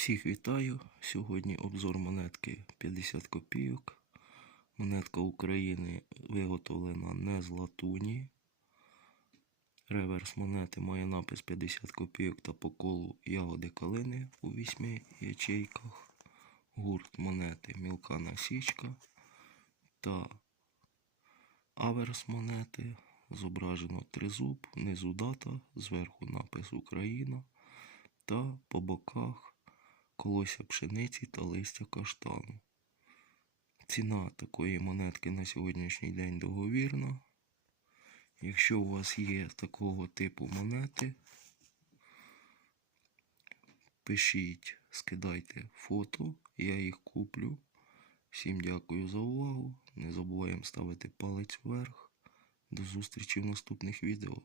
Всіх вітаю. Сьогодні обзор монетки 50 копійок. Монетка України виготовлена не з латуні. Реверс монети має напис 50 копійок та по колу ягоди калини у 8 ячейках. Гурт монети мілка насічка та аверс монети. Зображено тризуб, внизу дата, зверху напис Україна та по боках колося пшениці та листя каштану. Ціна такої монетки на сьогоднішній день договірна. Якщо у вас є такого типу монети, пишіть, скидайте фото, я їх куплю. Всім дякую за увагу. Не забуваємо ставити палець вверх. До зустрічі в наступних відео.